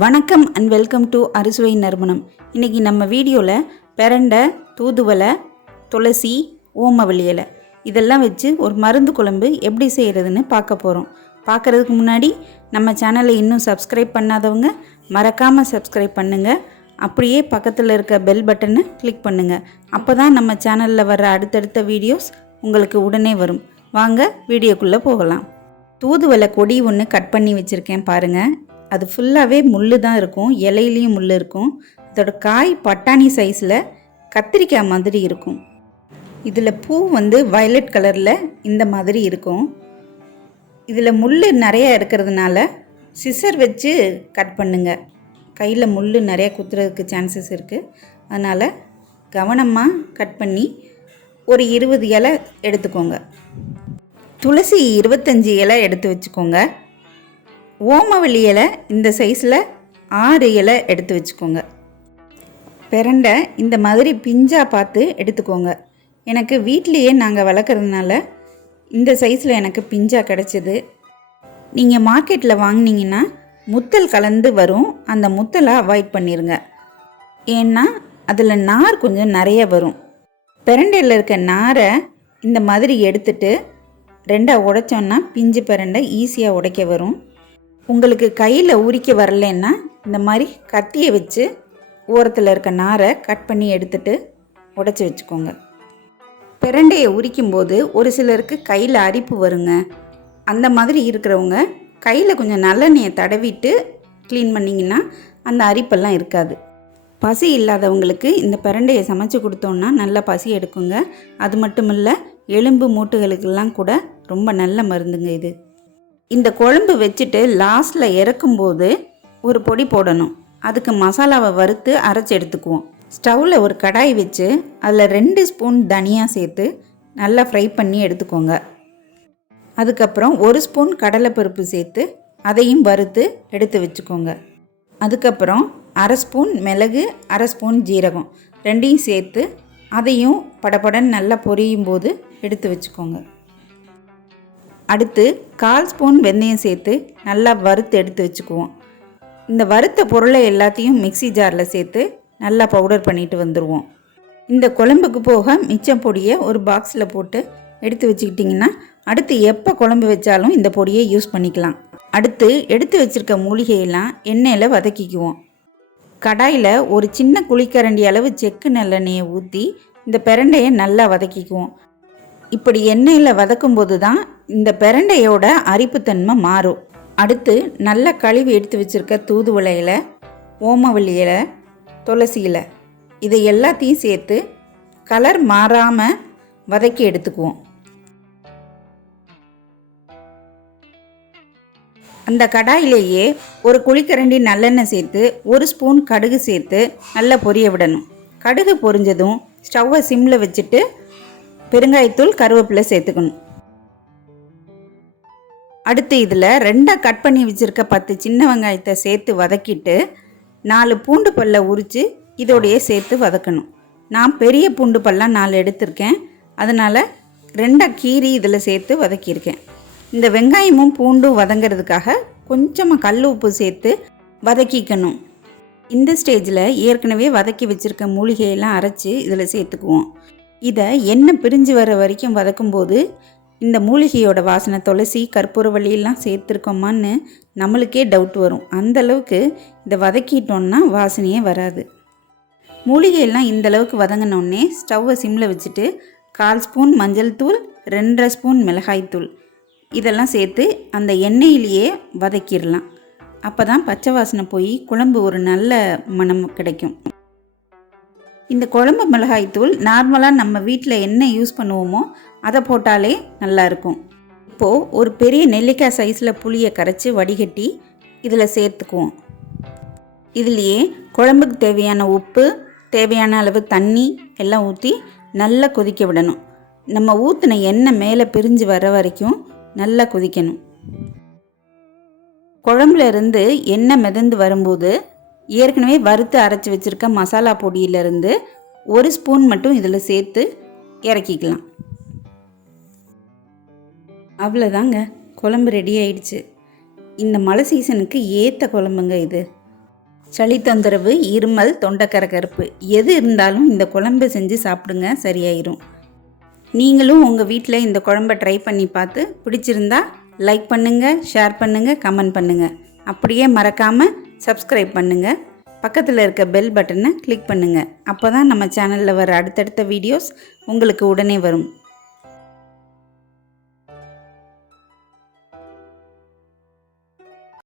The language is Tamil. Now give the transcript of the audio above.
வணக்கம் அண்ட் வெல்கம் டு அறுசுவை நறுமணம். இன்றைக்கி நம்ம வீடியோவில் பிரண்டை, தூதுவளை, துளசி, ஓமவல்லி இலை இதெல்லாம் வச்சு ஒரு மருந்து குழம்பு எப்படி செய்கிறதுன்னு பார்க்க போகிறோம். பார்க்குறதுக்கு முன்னாடி நம்ம சேனலை இன்னும் சப்ஸ்கிரைப் பண்ணாதவங்க மறக்காமல் சப்ஸ்கிரைப் பண்ணுங்கள். அப்படியே பக்கத்தில் இருக்க பெல் பட்டனை கிளிக் பண்ணுங்கள். அப்போ தான் நம்ம சேனலில் வர அடுத்தடுத்த வீடியோஸ் உங்களுக்கு உடனே வரும். வாங்க வீடியோக்குள்ளே போகலாம். தூதுவளை கொடி ஒன்று கட் பண்ணி வச்சுருக்கேன் பாருங்கள். அது ஃபுல்லாகவே முள் தான் இருக்கும், இலையிலையும் முள் இருக்கும். அதோட காய் பட்டாணி சைஸில் கத்திரிக்காய் மாதிரி இருக்கும். இதில் பூ வயலட் கலரில் இந்த மாதிரி இருக்கும். இதில் முள் நிறையா இருக்கிறதுனால சிசர் வச்சு கட் பண்ணுங்க. கையில் முள் நிறையா குத்துறதுக்கு சான்சஸ் இருக்குது. அதனால் கவனமாக கட் பண்ணி ஒரு 20 இலை எடுத்துக்கோங்க. துளசி 25 இலை எடுத்து வச்சுக்கோங்க. ஓமவல்லி இலை இந்த சைஸில் 6 இலை எடுத்து வச்சுக்கோங்க. பிரண்டை இந்த மாதிரி பிஞ்சாக பார்த்து எடுத்துக்கோங்க. எனக்கு வீட்லேயே நாங்கள் வளர்க்குறதுனால இந்த சைஸில் எனக்கு பிஞ்சாக கிடச்சிது. நீங்கள் மார்க்கெட்டில் வாங்கினீங்கன்னா முத்தல் கலந்து வரும். அந்த முத்தலை அவாய்ட் பண்ணிடுங்க. ஏன்னா அதில் நார் கொஞ்சம் நிறைய வரும். பிரண்டையில் இருக்க நாரை இந்த மாதிரி எடுத்துட்டு ரெண்டாக உடைச்சோன்னா பிஞ்சு பிரண்டை ஈஸியாக உடைக்க வரும். உங்களுக்கு கையில் உரிக்க வரலன்னா இந்த மாதிரி கத்தியை வச்சு ஓரத்தில் இருக்க நாரை கட் பண்ணி எடுத்துட்டு உடைச்சி வச்சுக்கோங்க. பிரண்டையை உரிக்கும்போது ஒரு சிலருக்கு கையில் அரிப்பு வருங்க. அந்த மாதிரி இருக்கிறவங்க கையில் கொஞ்சம் நல்லெண்ணெயை தடவிட்டு க்ளீன் பண்ணிங்கன்னா அந்த அரிப்பெல்லாம் இருக்காது. பசி இல்லாதவங்களுக்கு இந்த பிரண்டையை சமைச்சு கொடுத்தோன்னா நல்லா பசி எடுக்குங்க. அது மட்டும் இல்லை, எலும்பு மூட்டுகளுக்கெல்லாம் கூட ரொம்ப நல்ல மருந்துங்க இது. இந்த குழம்பு வச்சுட்டு லாஸ்ட்டில் இறக்கும்போது ஒரு பொடி போடணும். அதுக்கு மசாலாவை வறுத்து அரைச்சி எடுத்துக்குவோம். ஸ்டவ்வில் ஒரு கடாய் வச்சு அதில் 2 ஸ்பூன் தனியா சேர்த்து நல்லா ஃப்ரை பண்ணி எடுத்துக்கோங்க. அதுக்கப்புறம் 1 ஸ்பூன் கடலைப்பருப்பு சேர்த்து அதையும் வறுத்து எடுத்து வச்சுக்கோங்க. அதுக்கப்புறம் 1/2 ஸ்பூன் மிளகு, 1/2 ஸ்பூன் ஜீரகம் ரெண்டையும் சேர்த்து அதையும் படபடன்னு நல்லா பொரியும் போது எடுத்து வச்சுக்கோங்க. அடுத்து 1/4 ஸ்பூன் வெந்தயம் சேர்த்து நல்லா வறுத்து எடுத்து வச்சுக்குவோம். இந்த வறுத்த பொருளை எல்லாத்தையும் மிக்ஸி ஜாரில் சேர்த்து நல்லா பவுடர் பண்ணிட்டு வந்துடுவோம். இந்த குழம்புக்கு போக மிச்சம் பொடியை ஒரு பாக்ஸில் போட்டு எடுத்து வச்சுக்கிட்டிங்கன்னா அடுத்து எப்போ குழம்பு வச்சாலும் இந்த பொடியை யூஸ் பண்ணிக்கலாம். அடுத்து எடுத்து வச்சுருக்க மூலிகையெல்லாம் எண்ணெயில் வதக்கிக்குவோம். கடாயில் ஒரு சின்ன குழிக்கரண்டி அளவு செக்கு நல்லெண்ணெயை ஊற்றி இந்த பிரண்டையை நல்லா வதக்கிக்குவோம். இப்படி எண்ணெயில் வதக்கும்போது தான் இந்த பிரண்டையோட அரிப்புத்தன்மை மாறும். அடுத்து நல்லா கழுவி எடுத்து வச்சுருக்க தூதுவளை இலை, ஓமவல்லி இலை, துளசி இலை இதை எல்லாத்தையும் சேர்த்து கலர் மாறாமல் வதக்கி எடுத்துக்குவோம். அந்த கடாயிலேயே ஒரு குழிக்கரண்டி நல்லெண்ணெய் சேர்த்து 1 ஸ்பூன் கடுகு சேர்த்து நல்லா பொரிய விடணும். கடுகு பொரிஞ்சதும் ஸ்டவ்வை சிம்மில் வச்சுட்டு பெருங்காயத்தூள், கருவேப்பிலை சேர்த்துக்கணும். அடுத்து இதில் 2 கட் பண்ணி வச்சுருக்க 10 சின்ன வெங்காயத்தை சேர்த்து வதக்கிட்டு 4 பூண்டு பல்லை உரித்து இதோடையே சேர்த்து வதக்கணும். நான் பெரிய பூண்டு பல்லாம் 4 எடுத்திருக்கேன். அதனால் 2 கீரி இதில் சேர்த்து வதக்கியிருக்கேன். இந்த வெங்காயமும் பூண்டும் வதங்கிறதுக்காக கொஞ்சமாக கல் உப்பு சேர்த்து வதக்கிக்கணும். இந்த ஸ்டேஜில் ஏற்கனவே வதக்கி வச்சுருக்க மூலிகையெல்லாம் அரைச்சி இதில் சேர்த்துக்குவோம். இதை எண்ணெய் பிரிஞ்சு வர வரைக்கும் வதக்கும்போது இந்த மூலிகையோட வாசனை, துளசி, கற்பூரவள்ளியெல்லாம் சேர்த்துருக்கோமான்னு நம்மளுக்கே டவுட் வரும். அந்தளவுக்கு இதை வதக்கிட்டோன்னா வாசனையே வராது. மூலிகையெல்லாம் இந்தளவுக்கு வதங்கினோடனே ஸ்டவ்வை சிம்மில் வச்சுட்டு 1/4 ஸ்பூன் மஞ்சள் தூள், 2.5 ஸ்பூன் மிளகாய்த்தூள் இதெல்லாம் சேர்த்து அந்த எண்ணெயிலேயே வதக்கிடலாம். அப்போ தான் பச்சை வாசனை போய் குழம்பு ஒரு நல்ல மனம் கிடைக்கும். இந்த குழம்பு மிளகாய்த்தூள் நார்மலாக நம்ம வீட்டில் என்ன யூஸ் பண்ணுவோமோ அதை போட்டாலே நல்லாயிருக்கும். இப்போது ஒரு பெரிய நெல்லிக்காய் சைஸில் புளியை கரைச்சி வடிகட்டி இதில் சேர்த்துக்குவோம். இதுலேயே குழம்புக்கு தேவையான உப்பு, தேவையான அளவு தண்ணி எல்லாம் ஊற்றி நல்லா கொதிக்க விடணும். நம்ம ஊற்றின எண்ணெய் மேலே பிரிஞ்சு வர வரைக்கும் நல்லா கொதிக்கணும். குழம்புல இருந்து எண்ணெய் மிதந்து வரும்போது ஏற்கனவே வறுத்து அரைச்சி வச்சுருக்க மசாலா பொடியிலேருந்து 1 ஸ்பூன் மட்டும் இதில் சேர்த்து இறக்கிக்கலாம். அவ்வளோதாங்க, குழம்பு ரெடி ஆயிடுச்சு. இந்த மழை சீசனுக்கு ஏற்ற குழம்புங்க இது. சளி தொந்தரவு, இருமல், தொண்டை கரகரப்பு எது இருந்தாலும் இந்த குழம்பு செஞ்சு சாப்பிடுங்க, சரியாயிரும். நீங்களும் உங்கள் வீட்டில் இந்த குழம்பை ட்ரை பண்ணி பார்த்து பிடிச்சிருந்தா லைக் பண்ணுங்கள், ஷேர் பண்ணுங்கள், கமெண்ட் பண்ணுங்கள். அப்படியே மறக்காமல் சப்ஸ்கிரைப் பண்ணுங்கள். பக்கத்தில் இருக்க பெல் பட்டனை கிளிக் பண்ணுங்கள். அப்போ தான் நம்ம சேனலில் வர அடுத்தடுத்த வீடியோஸ் உங்களுக்கு உடனே வரும்.